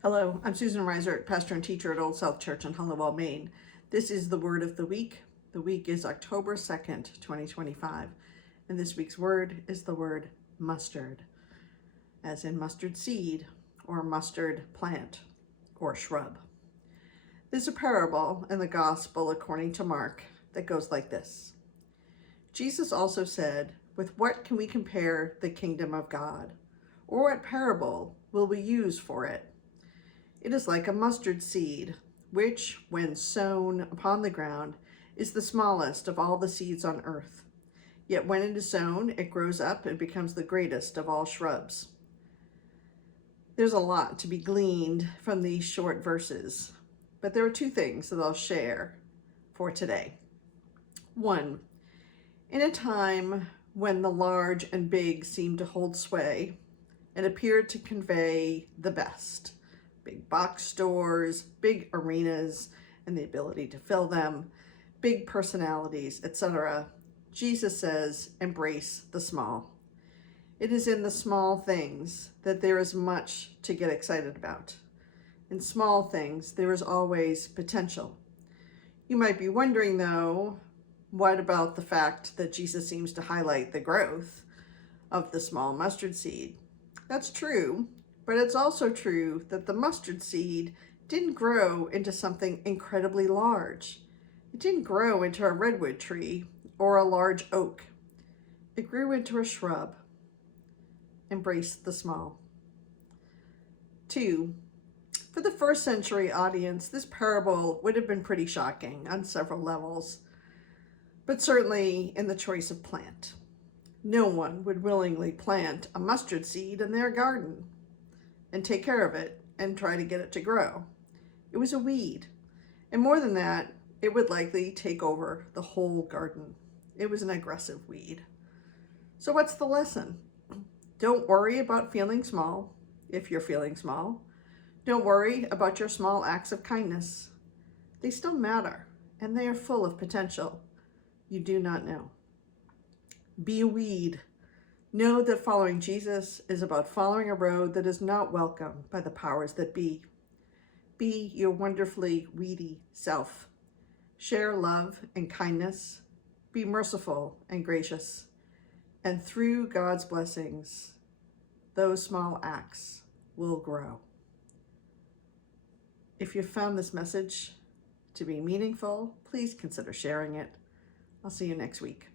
Hello, I'm Susan Reiser, pastor and teacher at Old South Church in Hollowell, Maine. This is the word of the week. The week is October 2nd, 2025, and this week's word is the word mustard, as in mustard seed or mustard plant or shrub. There's a parable in the Gospel according to Mark that goes like this. Jesus also said, "With what can we compare the kingdom of God? Or what parable will we use for it? It is like a mustard seed, which, when sown upon the ground, is the smallest of all the seeds on earth. Yet when it is sown, it grows up and becomes the greatest of all shrubs." There's a lot to be gleaned from these short verses, but there are two things that I'll share for today. One, in a time when the large and big seemed to hold sway and appeared to convey the best, big box stores, big arenas, and the ability to fill them, big personalities, etc., Jesus says, embrace the small. It is in the small things that there is much to get excited about. In small things, there is always potential. You might be wondering, though, what about the fact that Jesus seems to highlight the growth of the small mustard seed? That's true, but it's also true that the mustard seed didn't grow into something incredibly large. It didn't grow into a redwood tree or a large oak. It grew into a shrub. Embrace the small. 2, for the first century audience, this parable would have been pretty shocking on several levels, but certainly in the choice of plant. No one would willingly plant a mustard seed in their garden and take care of it and try to get it to grow. It was a weed. And more than that, it would likely take over the whole garden. It was an aggressive weed. So what's the lesson? Don't worry about feeling small, if you're feeling small. Don't worry about your small acts of kindness. They still matter, and they are full of potential you do not know. Be a weed. Know that following Jesus is about following a road that is not welcomed by the powers that be. Be your wonderfully weedy self. Share love and kindness. Be merciful and gracious. And through God's blessings, those small acts will grow. If you found this message to be meaningful, please consider sharing it. I'll see you next week.